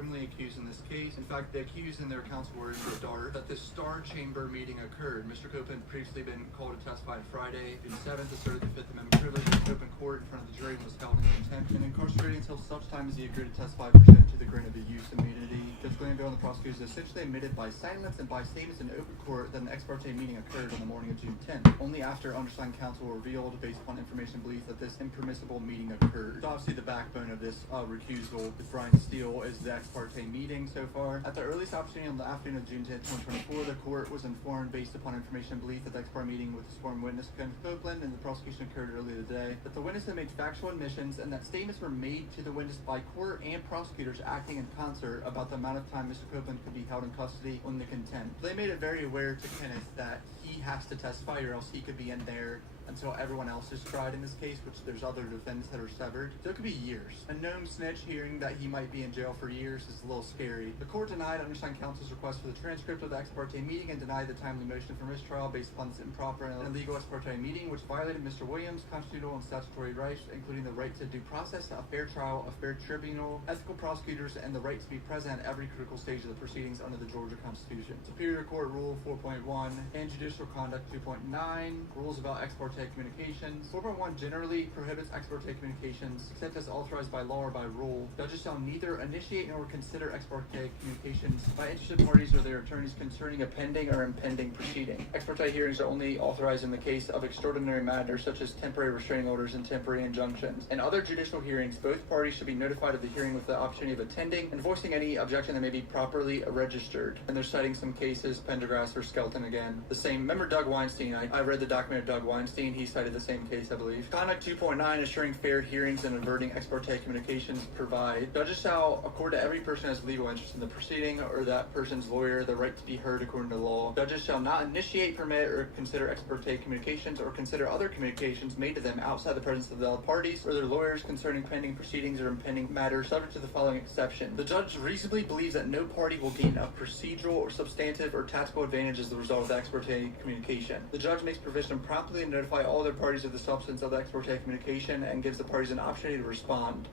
criminally accused in this case. In fact, the accused and their counsel were in the dark that this Star Chamber meeting occurred. Mr. Copeland previously been called to testify on Friday, June 7th, asserted the Fifth Amendment privilege in open court in front of the jury and was held in contempt and incarcerated until such time as he agreed to testify pursuant to the grant of use immunity. Judge Glanville and the prosecutors essentially admitted by silence and by statements in open court that an ex parte meeting occurred on the morning of June 10th, only after undersigned counsel revealed, based upon information believed, that this impermissible meeting occurred. So obviously the backbone of this recusal with Brian Steele is the ex parte meeting so far. At the earliest opportunity on the afternoon of June 10th, 2024, the court was informed, based upon information believed, that the ex parte meeting with the sworn witness Kenneth Copeland and the prosecution occurred earlier today, that the witness had made factual admissions and that statements were made to the witness by court and prosecutors acting in concert about the amount of time Mr. Copeland could be held in custody on the contempt. They made it very aware to Kenneth that he has to testify or else he could be in there until everyone else is tried in this case, which there's other defendants that are severed. So it could be years. A known snitch hearing that he might be in jail for years is a little scary. The court denied undersigned counsel's request for the transcript of the ex parte meeting and denied the timely motion for mistrial based upon this improper and illegal ex parte meeting, which violated Mr. Williams' constitutional and statutory rights, including the right to due process, a fair trial, a fair tribunal, ethical prosecutors, and the right to be present at every critical stage of the proceedings under the Georgia Constitution. Superior Court Rule 4.1 and Judicial Conduct 2.9, rules about ex parte communications. 4.1 generally prohibits ex parte communications except as authorized by law or by rule. Judges shall neither initiate nor consider ex parte communications by interested parties or their attorneys concerning a pending or impending proceeding. Ex parte hearings are only authorized in the case of extraordinary matters such as temporary restraining orders and temporary injunctions. In other judicial hearings, both parties should be notified of the hearing with the opportunity of attending and voicing any objection that may be properly registered. And they're citing some cases, Pendergrass or Skelton again. The same, remember Doug Weinstein? I read the document of Doug Weinstein. He cited the same case, I believe. Conduct 2.9, assuring fair hearings and averting ex parte communications, provide judges shall accord to every person who has legal interest in the proceeding or that person's lawyer the right to be heard according to law. Judges shall not initiate, permit, or consider ex parte communications or consider other communications made to them outside the presence of the other parties or their lawyers concerning pending proceedings or impending matters, subject to the following exception. The judge reasonably believes that no party will gain a procedural or substantive or tactical advantage as the result of the ex parte communication. The judge makes provision to promptly notify all other parties of the substance of the ex parte communication and gives the parties an opportunity to respond.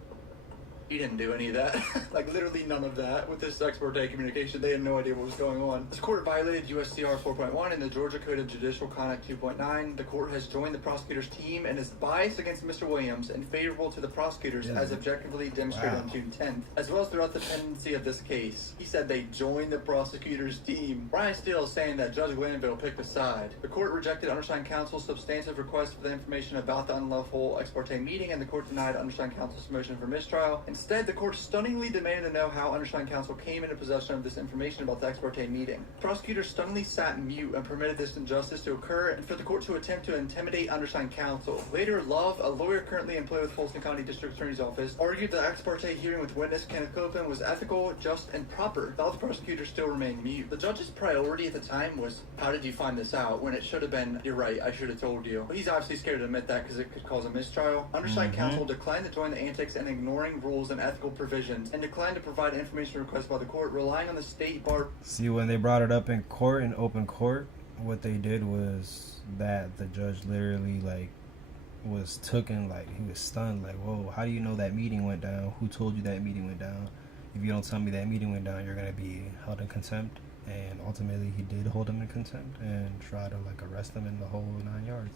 He didn't do any of that. Like literally none of that with this ex parte communication. They had no idea what was going on. This court violated USCR 4.1 and the Georgia Code of Judicial Conduct 2.9. The court has joined the prosecutor's team and is biased against Mr. Williams and favorable to the prosecutors as objectively demonstrated on June 10th, as well as throughout the pendency of this case. He said they joined the prosecutor's team. Brian Steele is saying that Judge Glanville picked a side. The court rejected undersigned counsel's substantive request for the information about the unlawful ex parte meeting, and the court denied undersigned counsel's motion for mistrial. Instead, the court stunningly demanded to know how undersigned counsel came into possession of this information about the ex parte meeting. Prosecutors stunningly sat mute and permitted this injustice to occur and for the court to attempt to intimidate undersigned counsel. Later, Love, a lawyer currently employed with Fulton County District Attorney's Office, argued the ex parte hearing with witness Kenneth Copeland was ethical, just, and proper, while the prosecutor still remained mute. The judge's priority at the time was, how did you find this out? When it should have been, you're right, I should have told you. But he's obviously scared to admit that because it could cause a mistrial. Undersigned counsel declined to join the antics and ignoring rules and ethical provisions, and declined to provide information requested by the court, relying on the state bar. See, when they brought it up in court, in open court, what they did was that the judge literally was taken, he was stunned, whoa, how do you know that meeting went down? Who told you that meeting went down? If you don't tell me that meeting went down, you're going to be held in contempt. And ultimately he did hold him in contempt and try to arrest him in the whole 9 yards.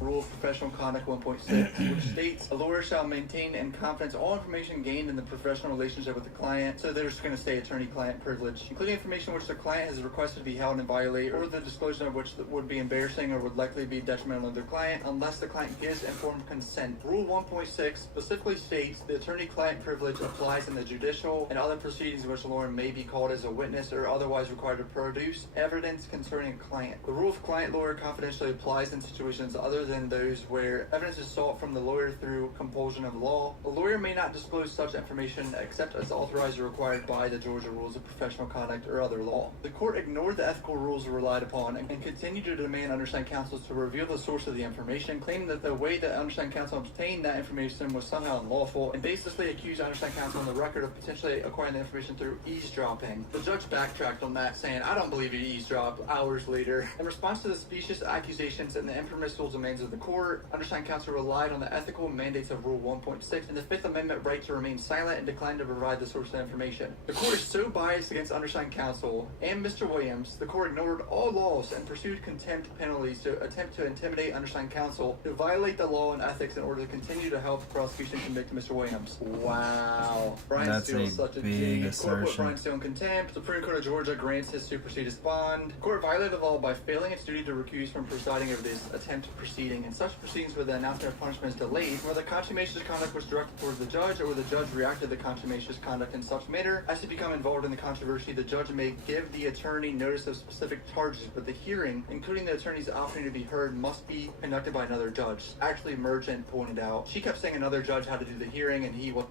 Rule of Professional Conduct 1.6, which states a lawyer shall maintain in confidence all information gained in the professional relationship with the client. So they're just going to say attorney-client privilege, including information which the client has requested to be held and violate, or the disclosure of which would be embarrassing or would likely be detrimental to the client, unless the client gives informed consent. Rule 1.6 specifically states the attorney-client privilege applies in the judicial and other proceedings in which a lawyer may be called as a witness or otherwise required to produce evidence concerning a client. The rule of client-lawyer confidentiality applies in situations other than those where evidence is sought from the lawyer through compulsion of law. A lawyer may not disclose such information except as authorized or required by the Georgia Rules of Professional Conduct or other law. The court ignored the ethical rules relied upon and continued to demand undersigned counsel to reveal the source of the information, claiming that the way that undersigned counsel obtained that information was somehow unlawful, and baselessly accused undersigned counsel on the record of potentially acquiring the information through eavesdropping. The judge backtracked on that, saying, I don't believe he eavesdropped, hours later. In response to the specious accusations and the impermissible demands demands of the court. Undersigned counsel relied on the ethical mandates of Rule 1.6 and the Fifth Amendment right to remain silent and declined to provide the source of information. The court is so biased against undersigned counsel and Mr. Williams, the court ignored all laws and pursued contempt penalties to attempt to intimidate undersigned counsel to violate the law and ethics in order to continue to help the prosecution convict Mr. Williams. Wow. Brian Steele is such a genius. Court put Brian Steele in contempt. Supreme Court of Georgia grants his superseded bond. Court violated the law by failing its duty to recuse from presiding over this attempt proceeding, and such proceedings where the announcement of punishment is delayed, where the contumacious conduct was directed towards the judge, or where the judge reacted to the contumacious conduct in such manner as to become involved in the controversy. The judge may give the attorney notice of specific charges, but the hearing, including the attorney's opportunity to be heard, must be conducted by another judge. Actually, Merchant pointed out. She kept saying another judge had to do the hearing, and he was.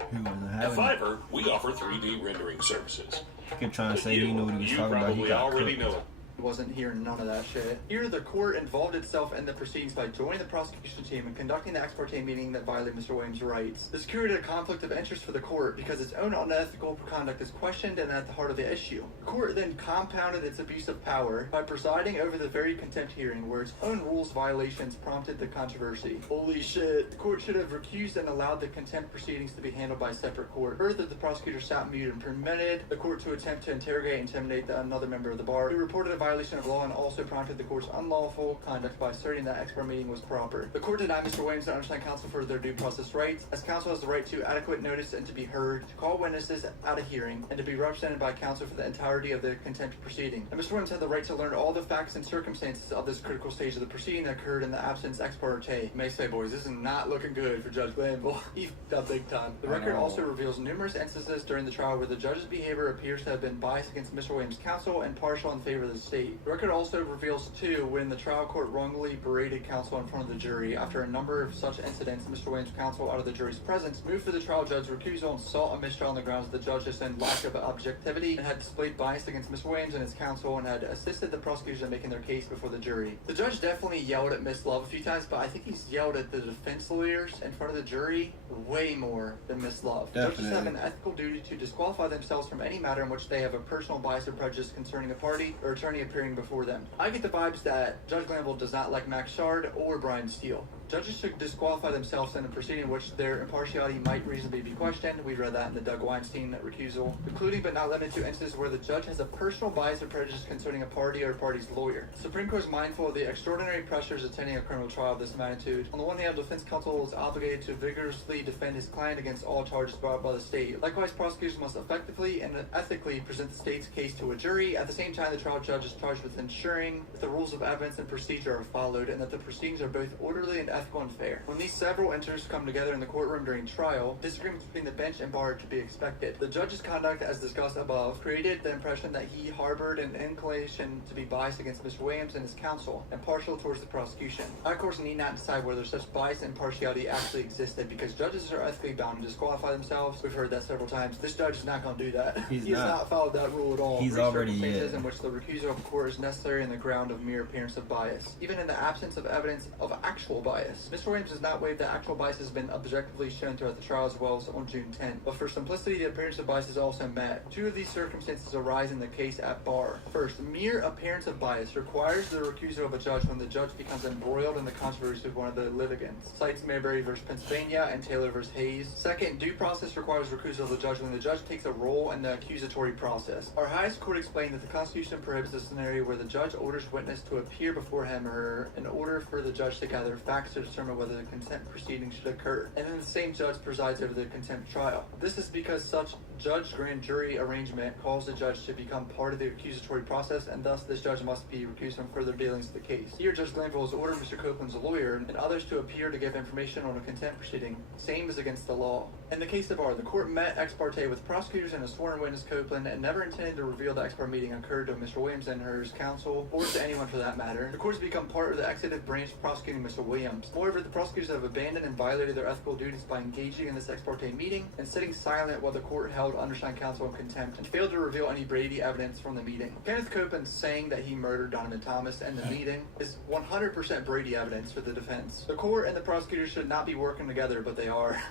At Fiverr, we offer 3D rendering services. He kept trying to say he knew what he was talking about. He got already cooked. know. Wasn't hearing none of that shit. Here, the court involved itself in the proceedings by joining the prosecution team and conducting the ex parte meeting that violated Mr. Williams' rights. This created a conflict of interest for the court because its own unethical conduct is questioned and at the heart of the issue. The court then compounded its abuse of power by presiding over the very contempt hearing where its own rules violations prompted the controversy. Holy shit. The court should have recused and allowed the contempt proceedings to be handled by a separate court. Further, the prosecutor sat mute and permitted the court to attempt to interrogate and intimidate another member of the bar who reported a violation of law and also prompted the court's unlawful conduct by asserting that ex parte meeting was proper. The court denied Mr. Williams and undersigned counsel for their due process rights, as counsel has the right to adequate notice and to be heard, to call witnesses at a hearing, and to be represented by counsel for the entirety of the contempt proceeding. And Mr. Williams had the right to learn all the facts and circumstances of this critical stage of the proceeding that occurred in the absence ex parte. May say, boys, this is not looking good for Judge Glanville. He got big time. The record also reveals numerous instances during the trial where the judge's behavior appears to have been biased against Mr. Williams' counsel and partial in favor of the state. The record also reveals, too, when the trial court wrongly berated counsel in front of the jury. After a number of such incidents, Mr. Williams' counsel, out of the jury's presence, moved for the trial judge's recusal and sought a mistrial on the grounds that the judge has shown lack of objectivity and had displayed bias against Mr. Williams and his counsel and had assisted the prosecution in making their case before the jury. The judge definitely yelled at Miss Love a few times, but I think he's yelled at the defense lawyers in front of the jury way more than Miss Love. Definitely. Judges have an ethical duty to disqualify themselves from any matter in which they have a personal bias or prejudice concerning a party or attorney appearing before them. I get the vibes that Judge Glanville does not like Max Shard or Brian Steele. Judges should disqualify themselves in a proceeding in which their impartiality might reasonably be questioned. We read that in the Doug Weinstein recusal, including but not limited to instances where the judge has a personal bias or prejudice concerning a party or a party's lawyer. The Supreme Court is mindful of the extraordinary pressures attending a criminal trial of this magnitude. On the one hand, defense counsel is obligated to vigorously defend his client against all charges brought by the state. Likewise, prosecutors must effectively and ethically present the state's case to a jury. At the same time, the trial judge is charged with ensuring that the rules of evidence and procedure are followed and that the proceedings are both orderly and ethical and fair. When these several interests come together in the courtroom during trial, disagreements between the bench and bar are to be expected. The judge's conduct, as discussed above, created the impression that he harbored an inclination to be biased against Mr. Williams and his counsel, and partial towards the prosecution. I, of course, need not decide whether such bias and partiality actually existed, because judges are ethically bound to disqualify themselves. We've heard that several times. This judge is not going to do that. He has not followed that rule at all. He's already in which the recusal of court is necessary on the ground of mere appearance of bias, even in the absence of evidence of actual bias. Mr. Williams does not waive that actual bias has been objectively shown throughout the trial as well as on June 10th. But for simplicity, the appearance of bias is also met. Two of these circumstances arise in the case at bar. First, mere appearance of bias requires the recusal of a judge when the judge becomes embroiled in the controversy of one of the litigants. Cites Mayberry v. Pennsylvania and Taylor v. Hayes. Second, due process requires recusal of the judge when the judge takes a role in the accusatory process. Our highest court explained that the Constitution prohibits a scenario where the judge orders witness to appear before him or her in order for the judge to gather facts to determine whether the contempt proceeding should occur, and then the same judge presides over the contempt trial. This is because such judge-grand jury arrangement calls the judge to become part of the accusatory process, and thus this judge must be recused from further dealings with the case. Here, Judge Glanville has ordered Mr. Copeland's lawyer and others to appear to give information on a contempt proceeding, same as against the law. In the case of bar, the court met ex parte with prosecutors and a sworn witness, Copeland, and never intended to reveal the ex parte meeting occurred to Mr. Williams and her counsel, or to anyone for that matter. The court has become part of the executive branch prosecuting Mr. Williams. Moreover, the prosecutors have abandoned and violated their ethical duties by engaging in this ex parte meeting and sitting silent while the court held undersigned counsel in contempt and failed to reveal any Brady evidence from the meeting. Kenneth Copeland saying that he murdered Donovan Thomas in the meeting is 100% Brady evidence for the defense. The court and the prosecutors should not be working together, but they are.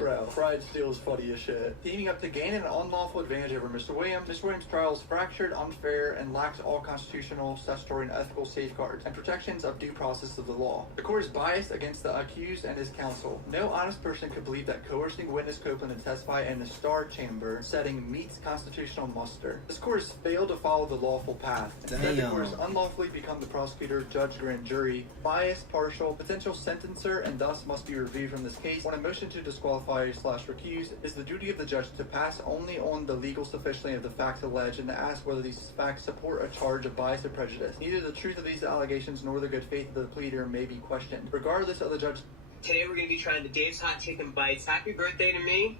Bro, Brian Steele's funny as shit. Teaming up to gain an unlawful advantage over Mr. Williams. Mr. Williams' trial is fractured, unfair, and lacks all constitutional, statutory, and ethical safeguards and protections of due process of the law. The court is biased against the accused and his counsel. No honest person could believe that coercing witness Copeland to testify in the Star Chamber setting meets constitutional muster. This court has failed to follow the lawful path. Instead, the court has unlawfully become the prosecutor, judge, grand jury, biased, partial, potential sentencer, and thus must be reviewed from this case. On a motion to disqualify/recuse, it is the duty of the judge to pass only on the legal sufficiency of the facts alleged and to ask whether these facts support a charge of bias or prejudice. Neither the truth of these allegations nor the good faith of the pleader may be questioned. Regardless of the judge. Today we're going to be trying the Dave's Hot Chicken Bites. Happy birthday to me.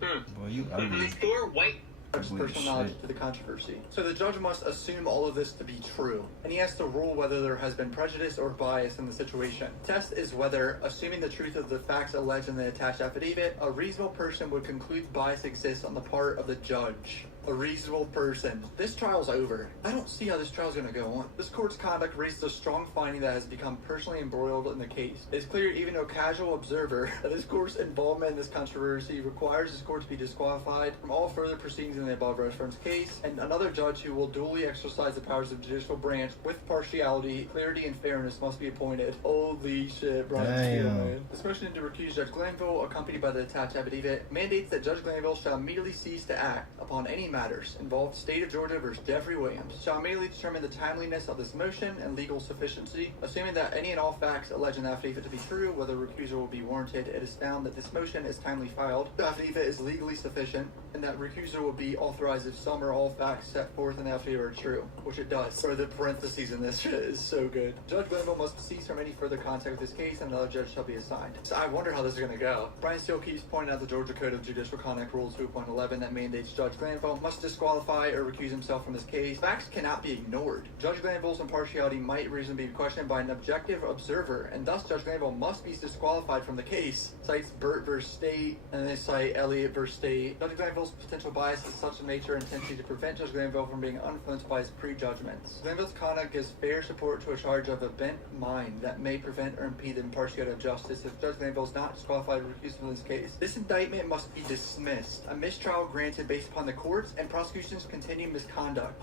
Boy, you ugly. Store white. Personal knowledge to the controversy. So the judge must assume all of this to be true, and he has to rule whether there has been prejudice or bias in the situation. The test is whether, assuming the truth of the facts alleged in the attached affidavit, a reasonable person would conclude bias exists on the part of the judge. A reasonable person. This trial's over. I don't see how this trial's gonna go on. This court's conduct raises a strong finding that has become personally embroiled in the case. It is clear even to a casual observer that this court's involvement in this controversy requires this court to be disqualified from all further proceedings in the above referenced case, and another judge who will duly exercise the powers of the judicial branch with partiality, clarity, and fairness must be appointed. Holy shit, Brian Steele, man. This motion to recuse Judge Glanville, accompanied by the attached affidavit, mandates that Judge Glanville shall immediately cease to act upon any matters involved State of Georgia versus Jeffrey Williams, shall immediately determine the timeliness of this motion and legal sufficiency. Assuming that any and all facts alleged in the affidavit to be true, whether recusal will be warranted, it is found that this motion is timely filed, the affidavit is legally sufficient, and that recusal will be authorized if some or all facts set forth in the affidavit are true, which it does. Or the parentheses in this shit is so good. Judge Glanville must cease from any further contact with this case, and another judge shall be assigned. So I wonder how this is going to go. Brian Steele keeps pointing out the Georgia Code of Judicial Conduct Rule 2.11 that mandates Judge Glanville must disqualify or recuse himself from this case. Facts cannot be ignored. Judge Glanville's impartiality might reasonably be questioned by an objective observer, and thus Judge Glanville must be disqualified from the case. Cites Burt versus State, and they cite Elliott versus State. Judge Glanville's potential bias is such a nature and tendency to prevent Judge Glanville from being influenced by his prejudgments. Glanville's conduct gives fair support to a charge of a bent mind that may prevent or impede the impartiality of justice if Judge Glanville is not disqualified or recused from this case. This indictment must be dismissed. A mistrial granted based upon the court's and prosecution's continued misconduct.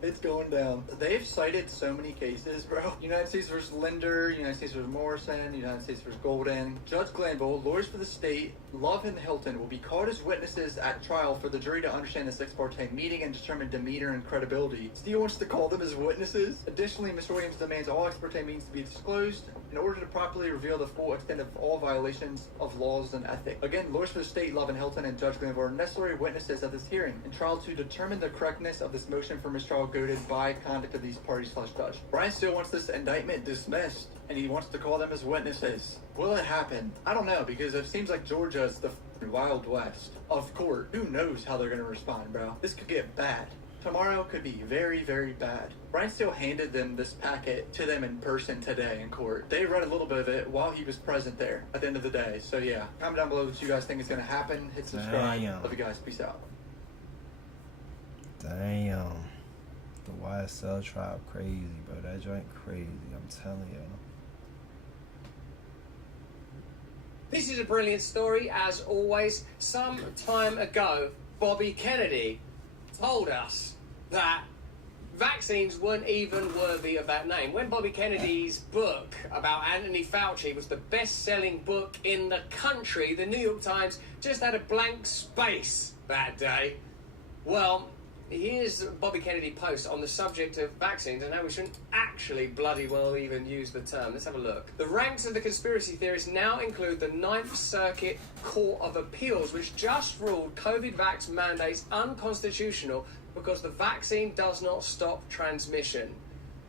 It's going down. They've cited so many cases, bro. United States versus Linder, United States versus Morrison, United States versus Golden. Judge Glanville, lawyers for the state, Love and Hilton will be called as witnesses at trial for the jury to understand the ex parte meeting and determine demeanor and credibility. Steele wants to call them as witnesses. Additionally, Mr. Williams demands all ex parte meetings to be disclosed in order to properly reveal the full extent of all violations of laws and ethics. Again, lawyers for the state, Love and Hilton, and Judge Glanville are necessary witnesses at this hearing and trial to determine the correctness of this motion for mistrial goaded by conduct of these parties/judge. Brian Steele wants this indictment dismissed, and he wants to call them as witnesses. Will it happen? I don't know, because it seems like Georgia is the Wild West of court. Who knows how they're going to respond, bro? This could get bad. Tomorrow could be very, very bad. Brian Steele handed them this packet to them in person today in court. They read a little bit of it while he was present there at the end of the day. So yeah, comment down below what you guys think is going to happen. Hit subscribe. Love you guys. Peace out. Damn. The YSL trial crazy, bro. That joint crazy. I'm telling you. This is a brilliant story, as always. Some time ago, Bobby Kennedy told us that vaccines weren't even worthy of that name. When Bobby Kennedy's book about Anthony Fauci was the best-selling book in the country, the New York Times just had a blank space that day. Well, here's Bobby Kennedy post on the subject of vaccines and how we shouldn't actually bloody well even use the term. Let's have a look. The ranks of the conspiracy theorists now include the Ninth Circuit Court of Appeals, which just ruled COVID vax mandates unconstitutional because the vaccine does not stop transmission.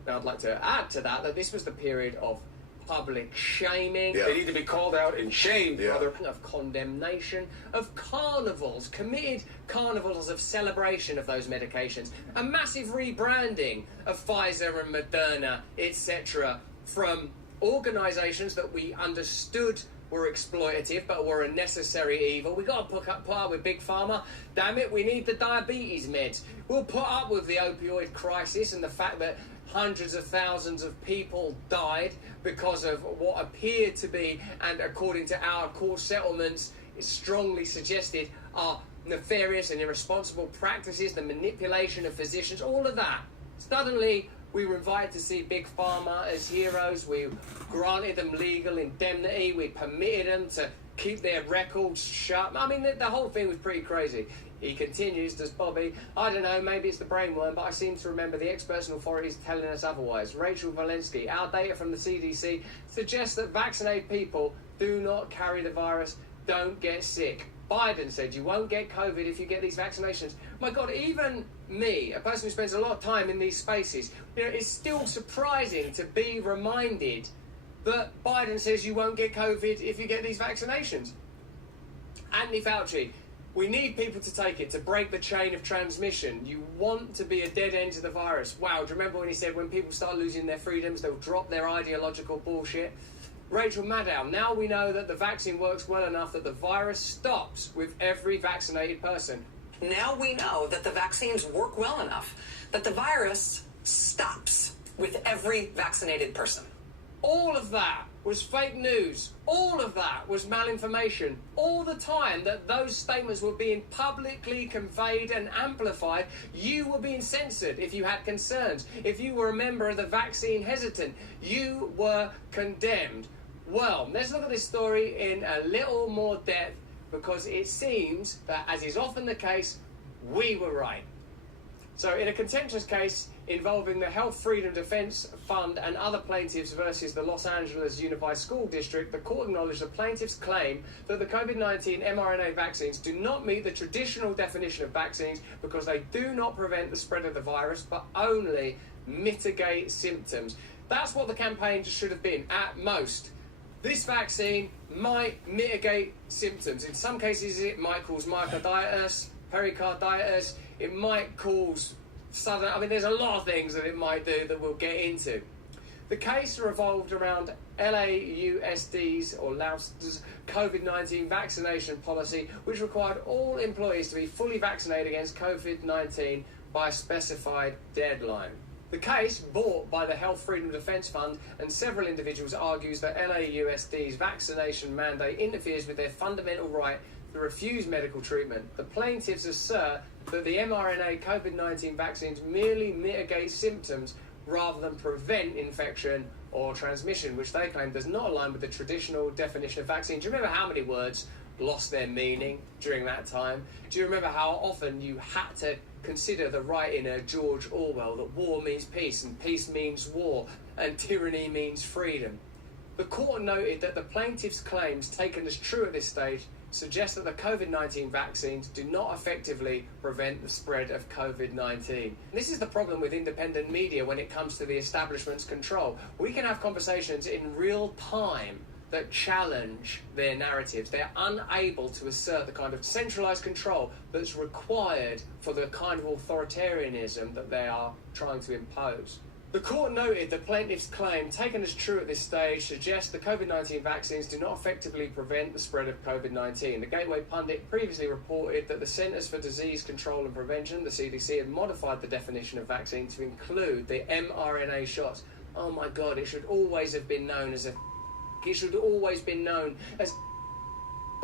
Now, I'd like to add to that that this was the period of public shaming. They need to be called out and shamed, brother. Of condemnation, of carnivals, committed carnivals of celebration of those medications, a massive rebranding of Pfizer and Moderna, etc., from organisations that we understood were exploitative but were a necessary evil. We got to put up with Big Pharma. Damn it, we need the diabetes meds. We'll put up with the opioid crisis and the fact that hundreds of thousands of people died because of what appeared to be, and according to our court settlements, is strongly suggested, are nefarious and irresponsible practices, the manipulation of physicians, all of that. Suddenly, we were invited to see Big Pharma as heroes. We granted them legal indemnity. We permitted them to keep their records shut. I mean, the whole thing was pretty crazy. He continues, does Bobby? I don't know, maybe it's the brainworm, but I seem to remember the experts and authorities telling us otherwise. Rachel Walensky, our data from the CDC suggests that vaccinated people do not carry the virus, don't get sick. Biden said you won't get COVID if you get these vaccinations. My God, even me, a person who spends a lot of time in these spaces, it's still surprising to be reminded that Biden says you won't get COVID if you get these vaccinations. Anthony Fauci, we need people to take it to break the chain of transmission. You want to be a dead end to the virus. Wow, do you remember when he said when people start losing their freedoms, they'll drop their ideological bullshit? Rachel Maddow, now we know that the vaccine works well enough that the virus stops with every vaccinated person. Now we know that the vaccines work well enough that the virus stops with every vaccinated person. All of that was fake news. All of that was malinformation. All the time that those statements were being publicly conveyed and amplified, you were being censored if you had concerns. If you were a member of the vaccine hesitant, you were condemned. Well, let's look at this story in a little more depth, because it seems that, as is often the case, we were right. So in a contentious case involving the Health Freedom Defense Fund and other plaintiffs versus the Los Angeles Unified School District, the court acknowledged the plaintiffs' claim that the COVID-19 mRNA vaccines do not meet the traditional definition of vaccines because they do not prevent the spread of the virus, but only mitigate symptoms. That's what the campaign should have been, at most. This vaccine might mitigate symptoms. In some cases, it might cause myocarditis, pericarditis. It might cause sudden... I mean, there's a lot of things that it might do that we'll get into. The case revolved around LAUSD's, or LAUSD's, COVID-19 vaccination policy, which required all employees to be fully vaccinated against COVID-19 by a specified deadline. The case, brought by the Health Freedom Defense Fund and several individuals, argues that LAUSD's vaccination mandate interferes with their fundamental right to refuse medical treatment. The plaintiffs assert that the mRNA COVID-19 vaccines merely mitigate symptoms rather than prevent infection or transmission, which they claim does not align with the traditional definition of vaccine. Do you remember how many words lost their meaning during that time? Do you remember how often you had to consider the writing of George Orwell, that war means peace and peace means war and tyranny means freedom? The court noted that the plaintiff's claims, taken as true at this stage, suggest that the COVID-19 vaccines do not effectively prevent the spread of COVID-19. This is the problem with independent media when it comes to the establishment's control. We can have conversations in real time that challenge their narratives. They're unable to assert the kind of centralised control that's required for the kind of authoritarianism that they are trying to impose. The court noted the plaintiff's claim, taken as true at this stage, suggests the COVID-19 vaccines do not effectively prevent the spread of COVID-19. The Gateway Pundit previously reported that the Centers for Disease Control and Prevention, the CDC, had modified the definition of vaccine to include the mRNA shots. Oh my God, it should always have been known as It should have always been known as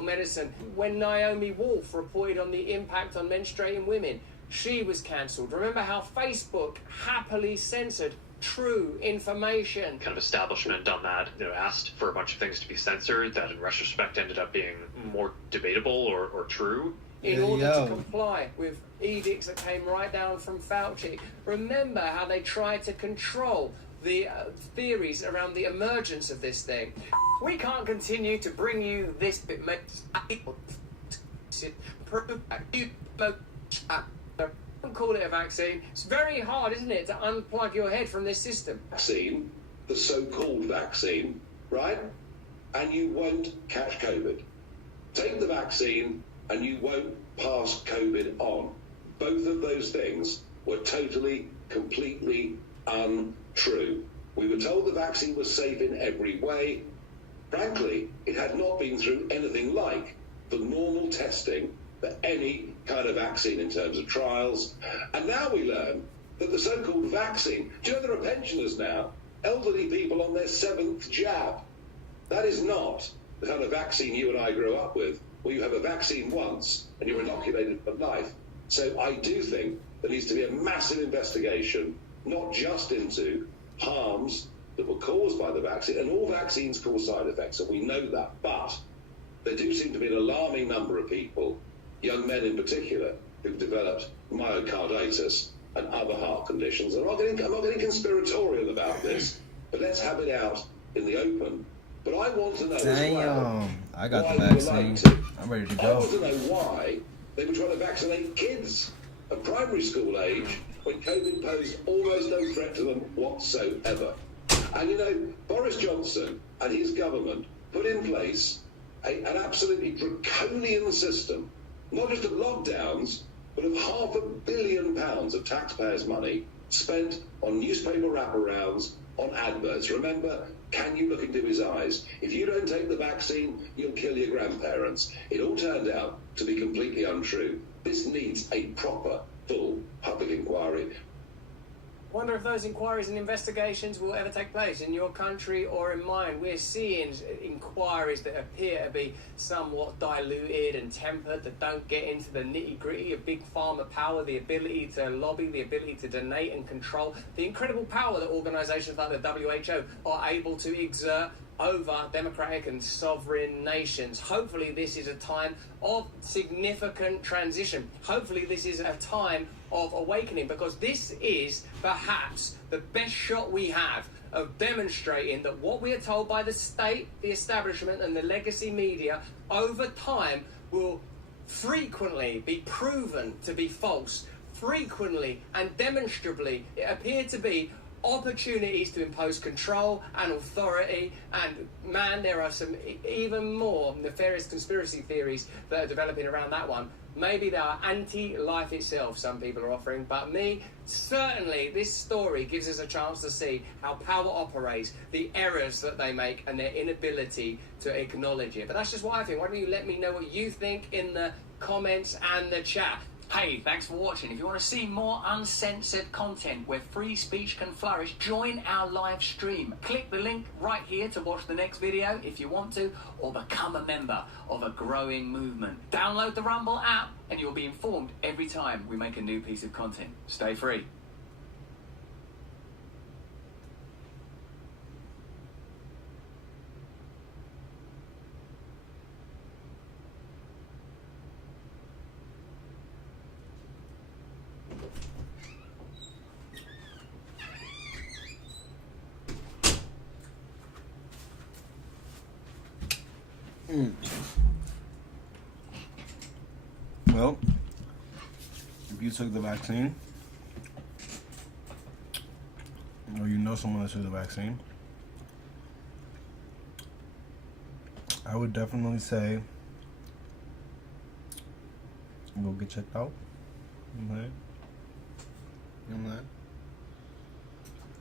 medicine. When Naomi Wolf reported on the impact on menstruating women, she was cancelled. Remember how Facebook happily censored true information? Kind of establishment done that, asked for a bunch of things to be censored that in retrospect ended up being more debatable or true. In order to comply with edicts that came right down from Fauci. Remember how they tried to control the theories around the emergence of this thing. We can't continue to bring you this bit. Don't call it a vaccine. It's very hard, isn't it, to unplug your head from this system. Vaccine, the so-called vaccine, right? And you won't catch COVID. Take the vaccine and you won't pass COVID on. Both of those things were totally, completely untrue. We were told the vaccine was safe in every way. Frankly, it had not been through anything like the normal testing for any kind of vaccine in terms of trials. And now we learn that the so-called vaccine, do you know there are pensioners now elderly people on their 7th jab. That is not the kind of vaccine you and I grew up with, where you have a vaccine once and you're inoculated for life. So I do think there needs to be a massive investigation, not just into harms that were caused by the vaccine, and all vaccines cause side effects, and we know that, but there do seem to be an alarming number of people, young men in particular, who've developed myocarditis and other heart conditions. And I'm not getting conspiratorial about this, but let's have it out in the open. But I want to know as well, I got the why you were vaccine. like to. I'm ready to I go. want to know why they were trying to vaccinate kids at primary school age when COVID posed almost no threat to them whatsoever. And you know, Boris Johnson and his government put in place an absolutely draconian system, not just of lockdowns, but of £500 million of taxpayers' money spent on newspaper wraparounds, on adverts. Remember, can you look into his eyes? If you don't take the vaccine, you'll kill your grandparents. It all turned out to be completely untrue. This needs a proper, full public inquiry. Wonder if those inquiries and investigations will ever take place in your country or in mine. We're seeing inquiries that appear to be somewhat diluted and tempered, that don't get into the nitty-gritty of big pharma power, the ability to lobby, the ability to donate and control, the incredible power that organisations like the WHO are able to exert over democratic and sovereign nations. Hopefully this is a time of significant transition. Hopefully this is a time of awakening, because this is perhaps the best shot we have of demonstrating that what we are told by the state, the establishment and the legacy media over time will frequently be proven to be false. Frequently and demonstrably appear to be opportunities to impose control and authority, and man, there are some even more nefarious conspiracy theories that are developing around that one. Maybe they are anti-life itself, some people are offering, but me, certainly this story gives us a chance to see how power operates, the errors that they make and their inability to acknowledge it. But that's just what I think. Why don't you let me know what you think in the comments and the chat. Hey, thanks for watching. If you want to see more uncensored content where free speech can flourish, join our live stream. Click the link right here to watch the next video if you want to, or become a member of a growing movement. Download the Rumble app and you'll be informed every time we make a new piece of content. Stay free. Well, if you took the vaccine, or you know someone that took the vaccine, I would definitely say go get checked out. You know what I'm saying?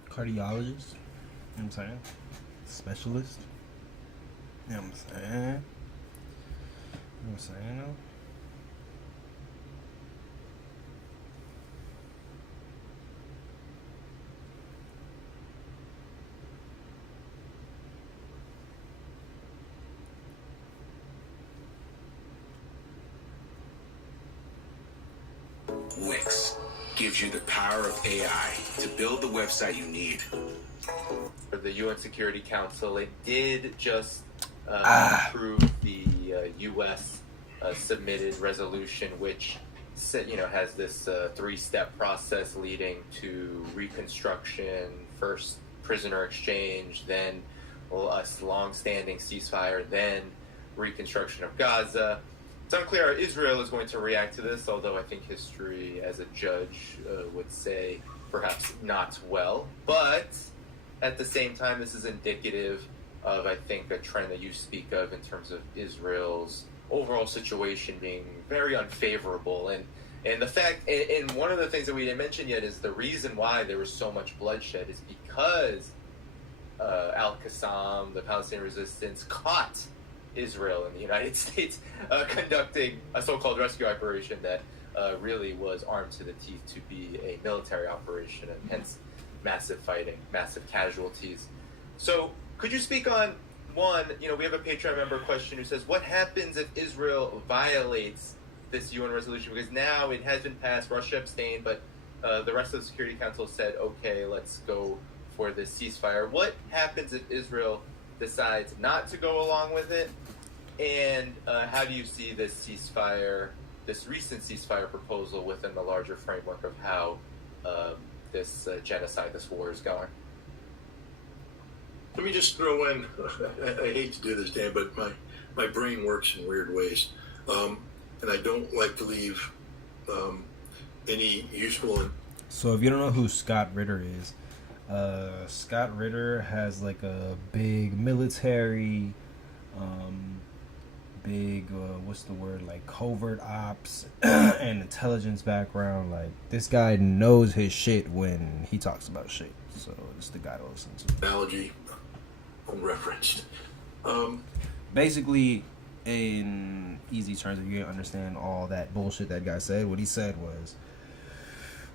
Cardiologist. You know what I'm saying? Specialist. You know what I'm saying? You know what I'm saying? Though? Wix gives you the power of AI to build the website you need. For the UN Security Council, it did just approve the U.S. Submitted resolution, which has this three-step process leading to reconstruction, first prisoner exchange, then a long-standing ceasefire, then reconstruction of Gaza. It's unclear how Israel is going to react to this, although I think history as a judge would say perhaps not well. But at the same time, this is indicative of, I think, a trend that you speak of in terms of Israel's overall situation being very unfavorable. And the fact, and one of the things that we didn't mention yet is the reason why there was so much bloodshed is because Al-Qassam, the Palestinian resistance, caught Israel and the United States conducting a so-called rescue operation that really was armed to the teeth to be a military operation, and hence massive fighting, massive casualties. So could you speak on, one, we have a Patreon member question who says, what happens if Israel violates this UN resolution? Because now it has been passed, Russia abstained, but the rest of the Security Council said, okay, let's go for this ceasefire. What happens if Israel decides not to go along with it? And how do you see this ceasefire, this recent ceasefire proposal within the larger framework of how this genocide, this war is going? Let me just throw in, I hate to do this, Dan, but my brain works in weird ways. And I don't like to leave any useful... So if you don't know who Scott Ritter is, Scott Ritter has like a big military, what's the word, like covert ops and intelligence background. Like, this guy knows his shit when he talks about shit. So it's the guy to listen to. Analogy unreferenced. Basically, in easy terms, if you can understand all that bullshit that guy said, what he said was,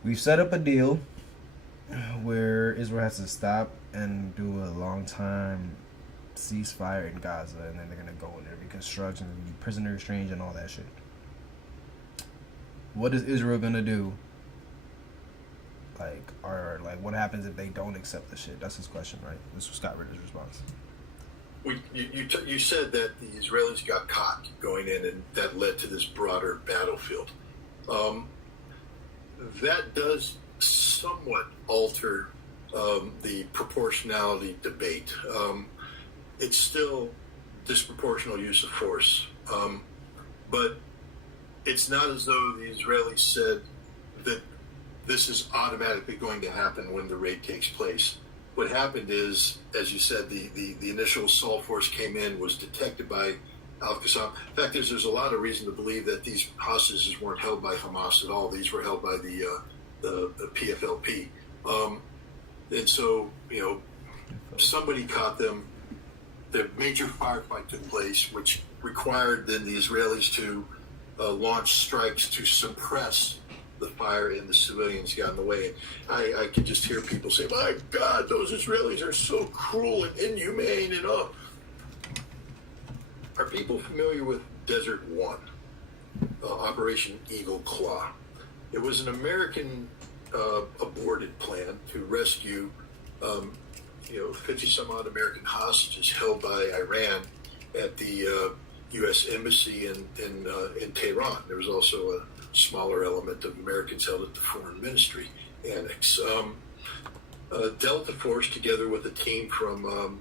we've set up a deal where Israel has to stop and do a long time ceasefire in Gaza, and then they're gonna go in there, reconstruction, and prisoner exchange, and all that shit. What is Israel gonna do? What happens if they don't accept the shit? That's his question, right? This was Scott Ritter's response. You said that the Israelis got caught going in, and that led to this broader battlefield. That does somewhat alter the proportionality debate. It's still disproportional use of force, but it's not as though the Israelis said that this is automatically going to happen when the raid takes place. What happened is, as you said, the initial assault force came in, was detected by Al-Qassam. In fact, there's a lot of reason to believe that these hostages weren't held by Hamas at all. These were held by the PFLP. And so, somebody caught them. The major firefight took place, which required then the Israelis to launch strikes to suppress the fire, and the civilians got in the way. I could just hear people say, my God, those Israelis are so cruel and inhumane and all. Are people familiar with Desert One, Operation Eagle Claw? It was an American aborted plan to rescue 50-some-odd American hostages held by Iran at the U.S. Embassy in Tehran. There was also a smaller element of Americans held at the Foreign Ministry Annex. Delta Force, together with a team from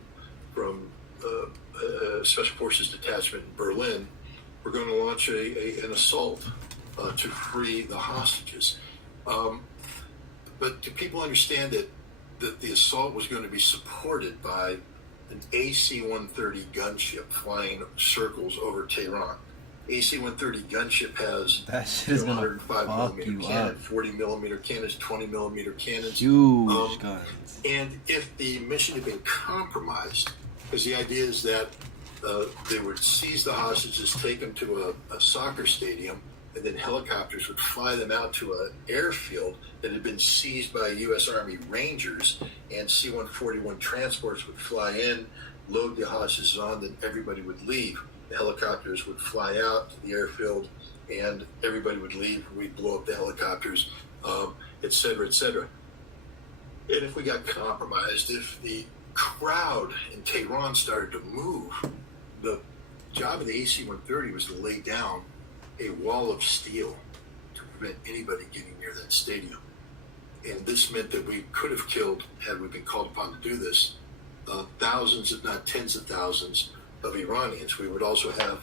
Special Forces Detachment in Berlin, were going to launch an assault to free the hostages. But do people understand that the assault was going to be supported by an AC-130 gunship flying circles over Tehran? AC-130 gunship has 105 millimeter cannon, 40 millimeter cannons, 20 millimeter cannons. Huge guns. And if the mission had been compromised, because the idea is that they would seize the hostages, take them to a soccer stadium, and then helicopters would fly them out to an airfield that had been seized by U.S. Army Rangers, and C-141 transports would fly in, load the hostages on, then everybody would leave. The helicopters would fly out to the airfield, and everybody would leave. We'd blow up the helicopters, et cetera, et cetera. And if we got compromised, if the crowd in Tehran started to move, the job of the AC-130 was to lay down a wall of steel to prevent anybody getting near that stadium. And this meant that we could have killed, had we been called upon to do this, thousands, if not tens of thousands, of Iranians. We would also have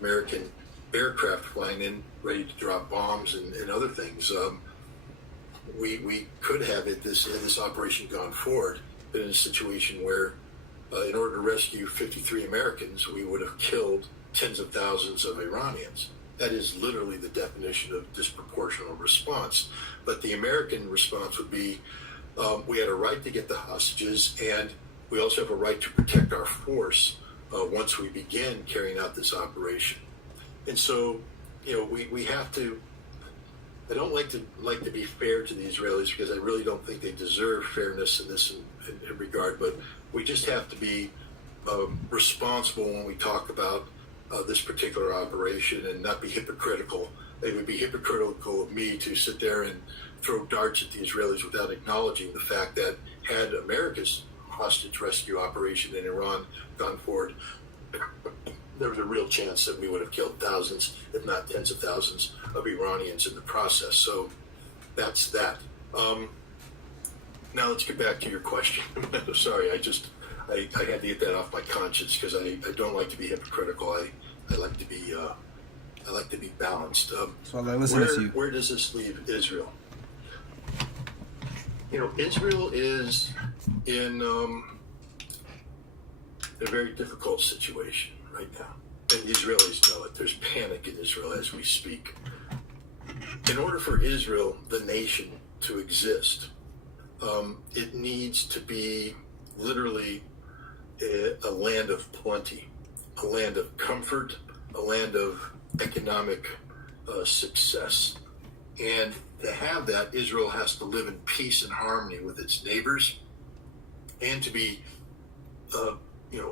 American aircraft flying in, ready to drop bombs and other things. We could have, had this operation gone forward, been in a situation where, in order to rescue 53 Americans, we would have killed tens of thousands of Iranians. That is literally the definition of disproportional response. But the American response would be, we had a right to get the hostages, and we also have a right to protect our force once we begin carrying out this operation. And so, we have to I don't like to be fair to the Israelis because I really don't think they deserve fairness in this in regard. But we just have to be responsible when we talk about this particular operation and not be hypocritical. It would be hypocritical of me to sit there and throw darts at the Israelis without acknowledging the fact that had America's hostage rescue operation in Iran gone forward, there was a real chance that we would have killed thousands, if not tens of thousands, of Iranians in the process. So that's that. Now let's get back to your question. Sorry, I had to get that off my conscience because I don't like to be hypocritical. I like to be balanced. So I listen to you. Where does this leave Israel? Israel is in a very difficult situation right now. And the Israelis know it. There's panic in Israel as we speak. In order for Israel, the nation, to exist, it needs to be literally a land of plenty, a land of comfort, a land of economic success. And to have that, Israel has to live in peace and harmony with its neighbors and to be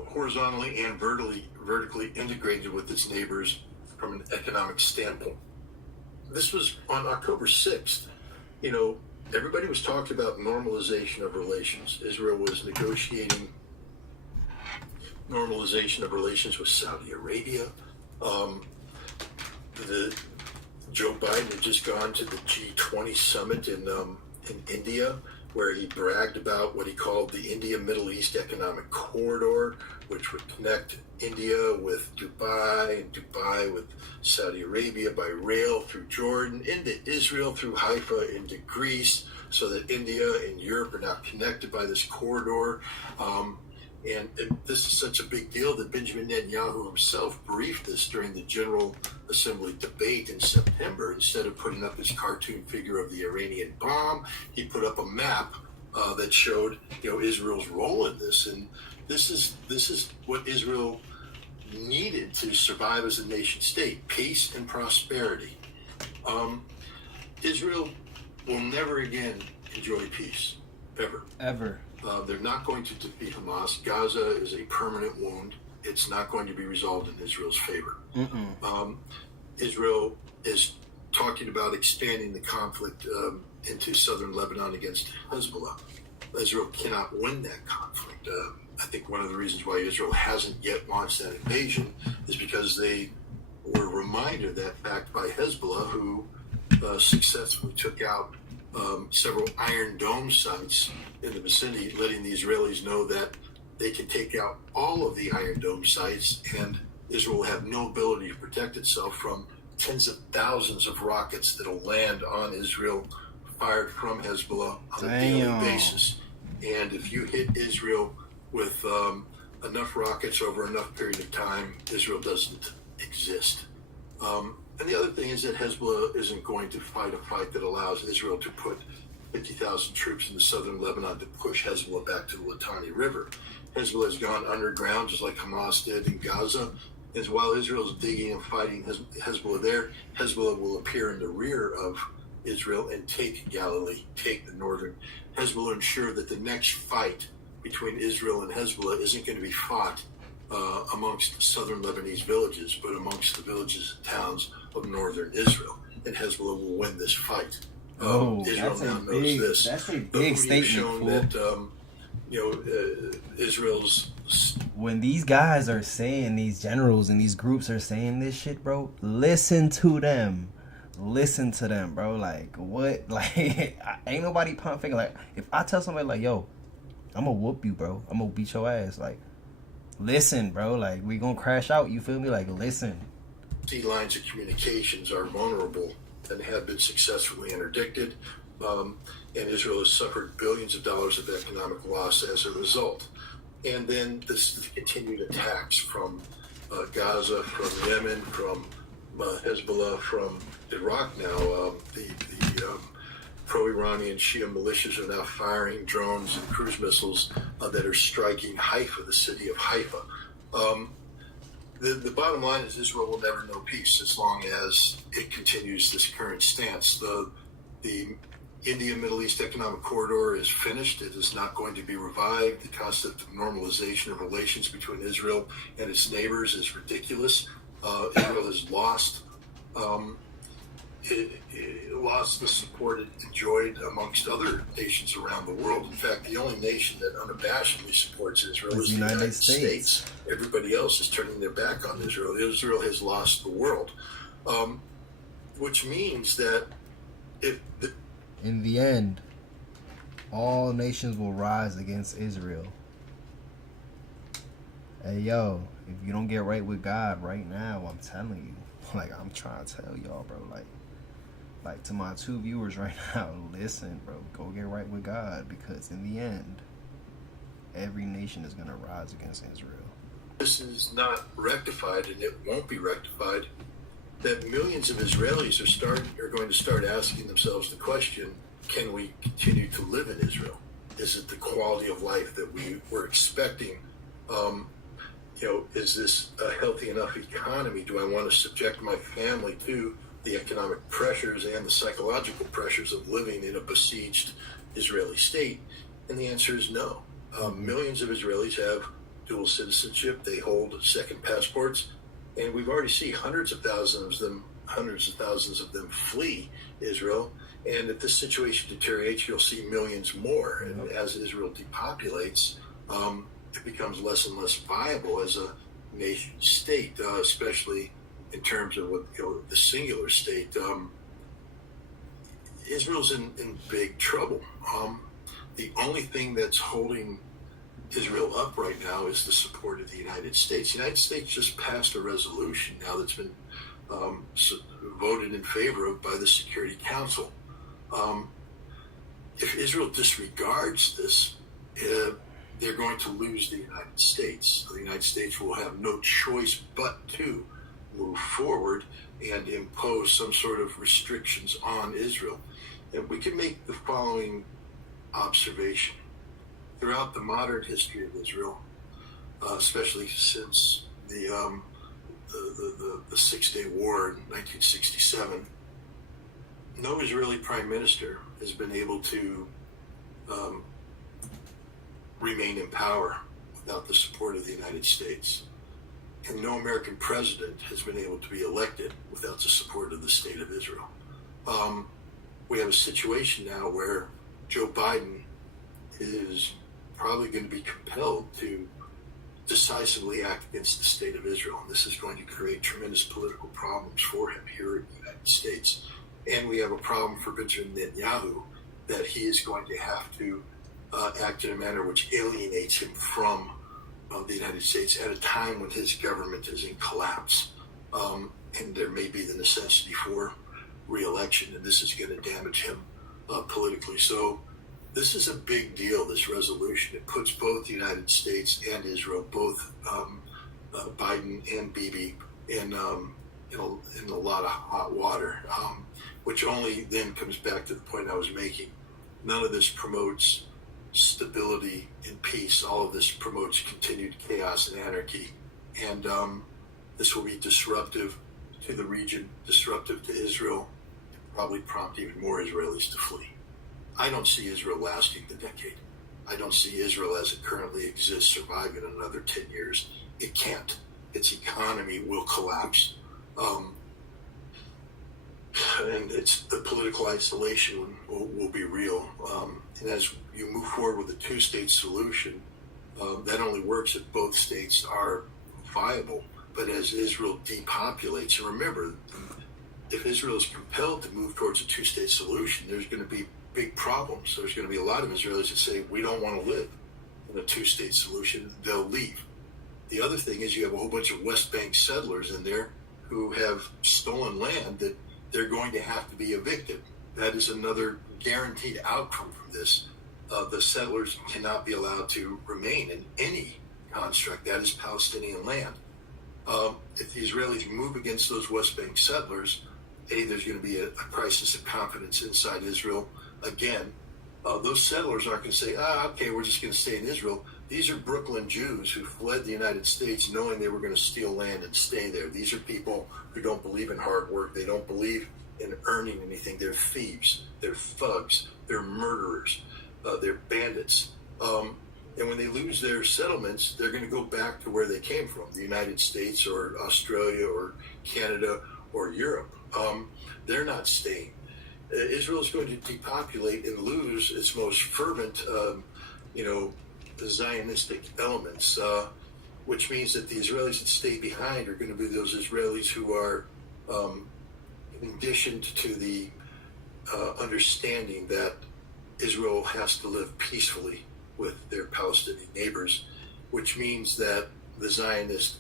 horizontally and vertically integrated with its neighbors from an economic standpoint. This was on October 6th. Everybody was talking about normalization of relations. Israel was negotiating normalization of relations with Saudi Arabia. Joe Biden had just gone to the G20 summit in India, where he bragged about what he called the India-Middle East Economic Corridor, which would connect India with Dubai and Dubai with Saudi Arabia by rail through Jordan, into Israel through Haifa, into Greece, so that India and Europe are now connected by this corridor. And this is such a big deal that Benjamin Netanyahu himself briefed this during the General Assembly debate in September. Instead of putting up his cartoon figure of the Iranian bomb, he put up a map that showed Israel's role in this. And this is what Israel needed to survive as a nation state: peace and prosperity. Israel will never again enjoy peace, ever. They're not going to defeat Hamas. Gaza is a permanent wound. It's not going to be resolved in Israel's favor. Israel is talking about expanding the conflict into southern Lebanon against Hezbollah. Israel cannot win that conflict. I think one of the reasons why Israel hasn't yet launched that invasion is because they were reminded that fact by Hezbollah, who successfully took out several Iron Dome sites in the vicinity, letting the Israelis know that they can take out all of the Iron Dome sites and Israel will have no ability to protect itself from tens of thousands of rockets that will land on Israel, fired from Hezbollah on a daily basis. And if you hit Israel with enough rockets over enough period of time, Israel doesn't exist. And the other thing is that Hezbollah isn't going to fight a fight that allows Israel to put 50,000 troops in the southern Lebanon to push Hezbollah back to the Litani River. Hezbollah has gone underground just like Hamas did in Gaza. As while Israel is digging and fighting Hezbollah there, Hezbollah will appear in the rear of Israel and take Galilee, take the northern. Hezbollah will ensure that the next fight between Israel and Hezbollah isn't going to be fought amongst southern Lebanese villages, but amongst the villages and towns of northern Israel. And Hezbollah will win this fight. Israel now knows this. That's a big statement. Shown that Israel's. When these guys are saying, these generals and these groups are saying this shit, bro, listen to them. Listen to them, bro. Like, what? Like, ain't nobody pump finger. Like, if I tell somebody, like, yo, I'm gonna whoop you, bro. I'm gonna beat your ass. Like, listen, bro. Like, we gonna crash out. You feel me? Like, listen. Sea lines of communications are vulnerable and have been successfully interdicted. And Israel has suffered billions of dollars of economic loss as a result. And then this continued attacks from Gaza, from Yemen, from Hezbollah, from Iraq now. The pro-Iranian Shia militias are now firing drones and cruise missiles that are striking Haifa, the city of Haifa. the bottom line is Israel will never know peace as long as it continues this current stance. The India-Middle East Economic Corridor is finished. It is not going to be revived. The concept of normalization of relations between Israel and its neighbors is ridiculous. Israel has lost lost the support it enjoyed amongst other nations around the world. In fact, the only nation that unabashedly supports Israel is the United States. Everybody else is turning their back on Israel. Israel has lost the world, which means that in the end, all nations will rise against Israel. Hey, yo, if you don't get right with God right now, I'm telling you, like, I'm trying to tell y'all, bro, like to my 2 viewers right now, listen, bro, go get right with God, because in the end, every nation is going to rise against Israel. This is not rectified, and it won't be rectified, that millions of Israelis are going to start asking themselves the question, can we continue to live in Israel? Is it the quality of life that we were expecting? Is this a healthy enough economy? Do I want to subject my family to the economic pressures and the psychological pressures of living in a besieged Israeli state? And the answer is no. Millions of Israelis have dual citizenship. They hold second passports. And we've already seen hundreds of thousands of them flee Israel. And if this situation deteriorates, you'll see millions more. And as Israel depopulates, it becomes less and less viable as a nation state, especially in terms of the singular state. Israel's in big trouble. The only thing that's holding Israel up right now is the support of the United States. The United States just passed a resolution now that's been voted in favor of by the Security Council. If Israel disregards this, they're going to lose the United States. The United States will have no choice but to move forward and impose some sort of restrictions on Israel. And we can make the following observation. Throughout the modern history of Israel, especially since the Six-Day War in 1967, no Israeli prime minister has been able to remain in power without the support of the United States. And no American president has been able to be elected without the support of the state of Israel. We have a situation now where Joe Biden is probably going to be compelled to decisively act against the state of Israel. And this is going to create tremendous political problems for him here in the United States. And we have a problem for Benjamin Netanyahu that he is going to have to act in a manner which alienates him from the United States at a time when his government is in collapse. And there may be the necessity for re-election, and this is going to damage him politically. So this is a big deal, this resolution. It puts both the United States and Israel, both Biden and Bibi, in a lot of hot water, which only then comes back to the point I was making. None of this promotes stability and peace. All of this promotes continued chaos and anarchy. And this will be disruptive to the region, disruptive to Israel, and probably prompt even more Israelis to flee. I don't see Israel lasting the decade. I don't see Israel as it currently exists surviving another 10 years. It can't. Its economy will collapse. And the political isolation will be real. And as you move forward with a two-state solution, that only works if both states are viable. But as Israel depopulates, and remember, if Israel is compelled to move towards a two-state solution, there's going to be big problems. There's going to be a lot of Israelis that say, we don't want to live in a two-state solution. They'll leave. The other thing is you have a whole bunch of West Bank settlers in there who have stolen land that they're going to have to be evicted. That is another guaranteed outcome from this. The settlers cannot be allowed to remain in any construct. That is Palestinian land. If the Israelis move against those West Bank settlers, there's going to be a crisis of confidence inside Israel. Again, those settlers aren't going to say, okay, we're just going to stay in Israel. These are Brooklyn Jews who fled the United States knowing they were going to steal land and stay there. These are people who don't believe in hard work. They don't believe in earning anything. They're thieves. They're thugs. They're murderers. They're bandits. And when they lose their settlements, they're going to go back to where they came from, the United States or Australia or Canada or Europe. They're not staying. Israel is going to depopulate and lose its most fervent, Zionistic elements, which means that the Israelis that stay behind are going to be those Israelis who are conditioned to the understanding that Israel has to live peacefully with their Palestinian neighbors, which means that the Zionist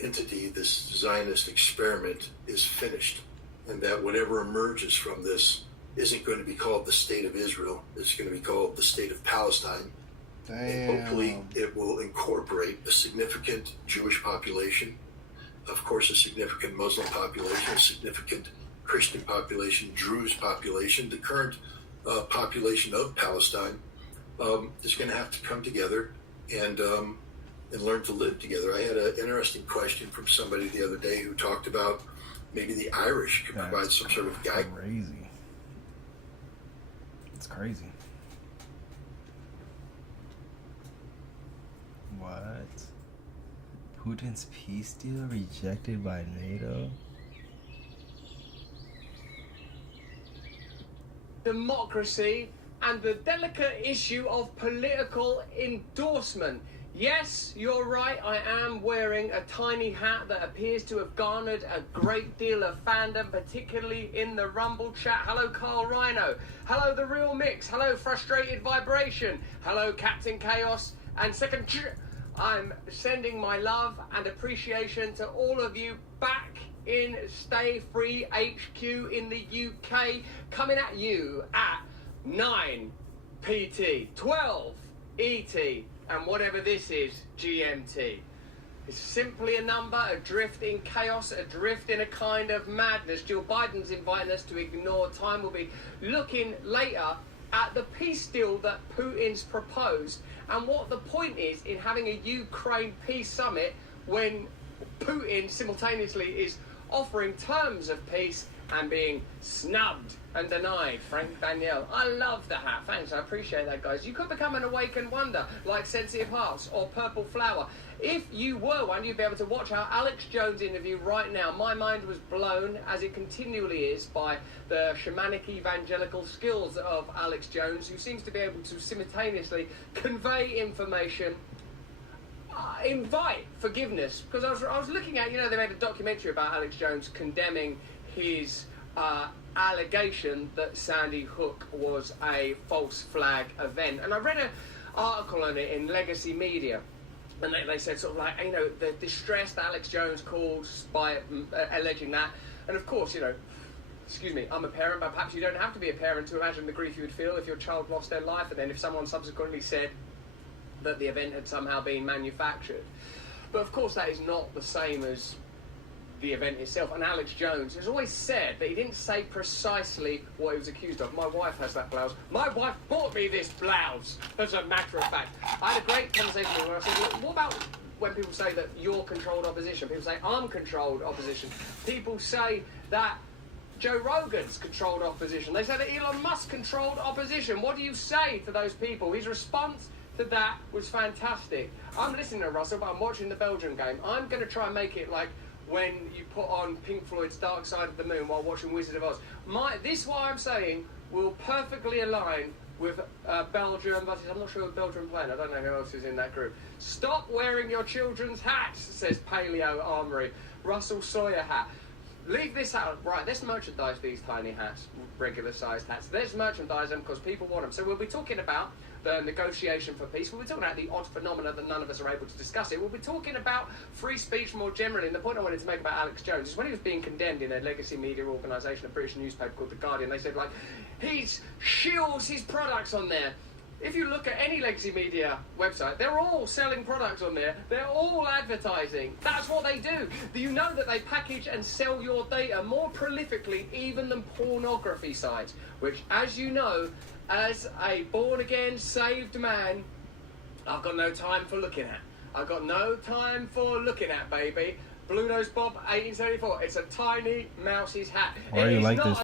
entity, this Zionist experiment, is finished, and that whatever emerges from this isn't going to be called the State of Israel. It's going to be called the State of Palestine. Damn. And hopefully it will incorporate a significant Jewish population, of course a significant Muslim population, a significant Christian population, Druze population. The current population of Palestine is going to have to come together and learn to live together. I had an interesting question from somebody the other day who talked about maybe the Irish could provide some sort of guide. Crazy. It's crazy. What? Putin's peace deal rejected by NATO? Democracy and the delicate issue of political endorsement. Yes, you're right, I am wearing a tiny hat that appears to have garnered a great deal of fandom, particularly in the Rumble chat. Hello, Carl Rhino. Hello, The Real Mix. Hello, Frustrated Vibration. Hello, Captain Chaos. And second, I'm sending my love and appreciation to all of you back in Stay Free HQ in the UK, coming at you at 9 PT, 12 ET, and whatever this is, GMT. It's simply a number, adrift in chaos, adrift in a kind of madness. Jill Biden's inviting us to ignore time. We'll be looking later at the peace deal that Putin's proposed and what the point is in having a Ukraine peace summit when Putin simultaneously is offering terms of peace and being snubbed and denied. Frank Danielle, I love the hat. Thanks, I appreciate that, guys. You could become an awakened wonder, like Sensitive Hearts or Purple Flower. If you were one, you'd be able to watch our Alex Jones interview right now. My mind was blown, as it continually is, by the shamanic evangelical skills of Alex Jones, who seems to be able to simultaneously convey information, invite forgiveness. Because I was looking at, they made a documentary about Alex Jones condemning his allegation that Sandy Hook was a false flag event. And I read an article on it in Legacy Media, and they said sort of like, the distress that Alex Jones caused by alleging that. And of course, excuse me, I'm a parent, but perhaps you don't have to be a parent to imagine the grief you would feel if your child lost their life, and then if someone subsequently said that the event had somehow been manufactured. But of course that is not the same as the event itself. And Alex Jones has always said that he didn't say precisely what he was accused of. My wife has that blouse. My wife bought me this blouse, as a matter of fact. I had a great conversation with her where I said, what about when people say that you're controlled opposition? People say I'm controlled opposition. People say that Joe Rogan's controlled opposition. They say that Elon Musk controlled opposition. What do you say to those people? His response to that was fantastic. I'm listening to Russell, but I'm watching the Belgium game. I'm going to try and make it like when you put on Pink Floyd's Dark Side of the Moon while watching Wizard of Oz. This, what I'm saying, will perfectly align with Belgium versus, I'm not sure what Belgium playing, I don't know who else is in that group. Stop wearing your children's hats, says Paleo Armory. Russell Sawyer hat. Leave this out. Right, let's merchandise these tiny hats, regular sized hats. Let's merchandise them because people want them. So we'll be talking about the negotiation for peace. We'll be talking about the odd phenomena that none of us are able to discuss it. We'll be talking about free speech more generally. And the point I wanted to make about Alex Jones is when he was being condemned in a legacy media organisation, a British newspaper called The Guardian, they said, he shields his products on there. If you look at any legacy media website, they're all selling products on there. They're all advertising. That's what they do. Do you know that they package and sell your data more prolifically even than pornography sites? Which, as you know, as a born-again, saved man, I've got no time for looking at. I've got no time for looking at, baby. Blue Nose Bob, 1874. It's a tiny mouse's hat. Why are you like this?